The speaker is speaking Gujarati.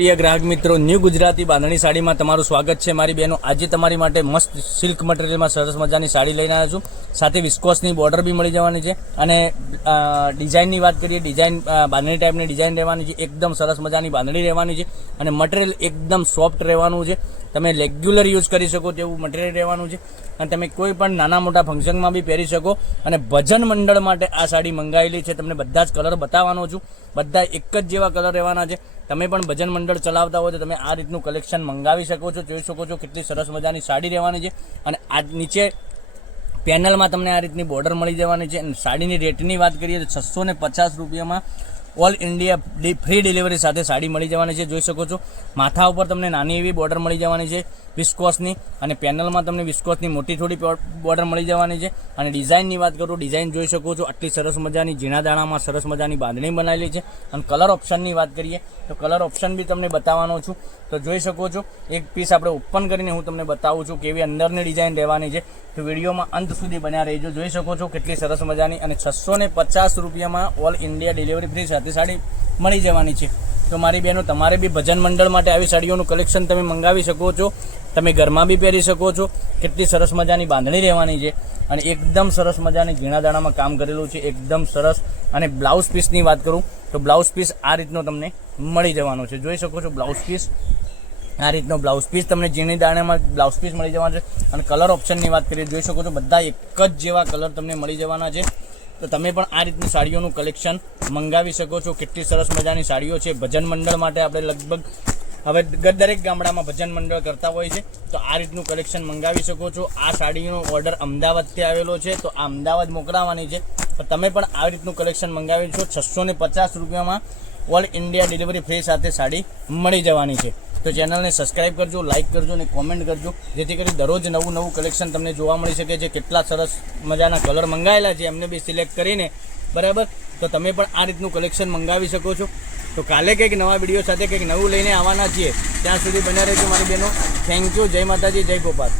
પ્રિય ગ્રાહક મિત્રો, ન્યૂ ગુજરાતી બાંધણી સાડીમાં તમારું સ્વાગત છે. મારી બહેનો, આજે તમારી માટે મસ્ત સિલ્ક મટીરિયલમાં સરસ મજાની સાડી લઈને આવ્યો છું. સાથે વિસ્કોસની બોર્ડર બી મળી જવાની છે. અને ડિઝાઇનની વાત કરીએ, ડિઝાઇન બાંધણી ટાઈપની ડિઝાઇન રહેવાની છે. એકદમ સરસ મજાની બાંધણી રહેવાની છે અને મટીરિયલ એકદમ સોફ્ટ રહેવાનું છે. તમે રેગ્યુલર યુઝ કરી શકો તેવું મટીરિયલ રહેવાનું છે અને તમે કોઈ પણ નાના મોટા ફંક્શનમાં બી પહેરી શકો. અને ભજન મંડળ માટે આ સાડી મંગાવેલી છે. તમને બધા જ કલર બતાવવાનો છું. બધા એક જ જેવા કલર રહેવાના છે. તમે પણ ભજન મંડળ ચલાવતા હોય તો તમે આ રીતનું કલેક્શન મંગાવી શકો છો. જોઈ શકો છો કેટલી સરસ મજાની સાડી રહેવાની છે. અને આ નીચે પેનલમાં તમને આ રીતની બોર્ડર મળી જવાની છે. અને સાડીની રેટની વાત કરીએ તો 650 રૂપિયામાં ઓલ ઇન્ડિયા ફ્રી ડિલિવરી સાથે સાડી મળી જવાની છે. જોઈ શકો છો માથા ઉપર તમને નાની એવી બોર્ડર મળી જવાની છે વિસ્કોસની, અને પેનલમાં તમને વિસ્કોસની મોટી થોડી બોર્ડર મળી જવાની છે. અને ડિઝાઇનની વાત કરું, ડિઝાઇન જોઈ શકો છો આટલી સરસ મજાની ઝીણા દાણામાં સરસ મજાની બાંધણી બનાવેલી છે. અને કલર ઓપ્શનની વાત કરીએ તો કલર ઓપ્શન બી તમને બતાવવાનો છું. તો જોઈ શકો છો એક પીસ આપણે ઓપન કરીને હું તમને બતાવું છું કેવી અંદરની ડિઝાઇન રહેવાની છે. તો વિડીયોમાં અંત સુધી બન્યા રહેજો. જોઈ શકો છો કેટલી સરસ મજાની. અને 650 રૂપિયામાં ઓલ ઇન્ડિયા ડિલિવરી ફ્રી સાથે સાડી મળી જવાની છે. તો મારી બહેનો, તમારે બી ભજન મંડળ માટે આવી સાડીઓનું કલેક્શન તમે મંગાવી શકો છો. તમે ઘરમાં બી પહેરી શકો છો. કેટલી સરસ મજાની બાંધણી રહેવાની છે અને એકદમ સરસ મજાની ઝીણા દાણામાં કામ કરેલું છે. એકદમ સરસ. અને બ્લાઉઝ પીસની વાત કરું તો બ્લાઉઝ પીસ આ રીતનો તમને મળી જવાનો છે. જોઈ શકો છો બ્લાઉઝ પીસ આ રીતનો બ્લાઉઝ પીસ તમને ઝીણી દાણામાં બ્લાઉઝ પીસ મળી જવાનો છે. અને કલર ઓપ્શનની વાત કરીએ, જોઈ શકો છો બધા એક જ જેવા કલર તમને મળી જવાના છે. તો તમે પણ આ રીતની સાડીઓનું કલેક્શન મંગાવી શકો છો. કેટલી સરસ મજાની સાડીઓ છે. ભજન મંડળ માટે આપણે લગભગ હવે દરેક ગામડામાં ભજન મંડળ કરતા હોય છે. તો આ રીતનું કલેક્શન મંગાવી શકો છો. આ સાડીનો ઓર્ડર અમદાવાદથી આવેલો છે, તો આ અમદાવાદ મોકલાવવાની છે. તો તમે પણ આ રીતનું કલેક્શન મંગાવી છો. 650 રૂપિયામાં ઓલ ઇન્ડિયા ડિલિવરી ફ્રી સાથે સાડી મળી જવાની છે. તો ચેનલને સબસ્ક્રાઈબ કરજો, લાઇક કરજો અને કોમેન્ટ કરજો, જેથી કરી દરરોજ નવું કલેક્શન તમને જોવા મળી શકે છે. કેટલા સરસ મજાના કલર મંગાવેલા છે એમને બી સિલેક્ટ કરીને, બરાબર. તો તમે પણ આ રીતનું કલેક્શન મંગાવી શકો છો. તો કાલે કંઈક નવા વિડીયો સાથે કંઈક નવું લઈને આવવાના છીએ. ત્યાં સુધી બન્યા રહેજો મારી બહેનો. Thank you. જય માતાજી, જય ગોપાલ.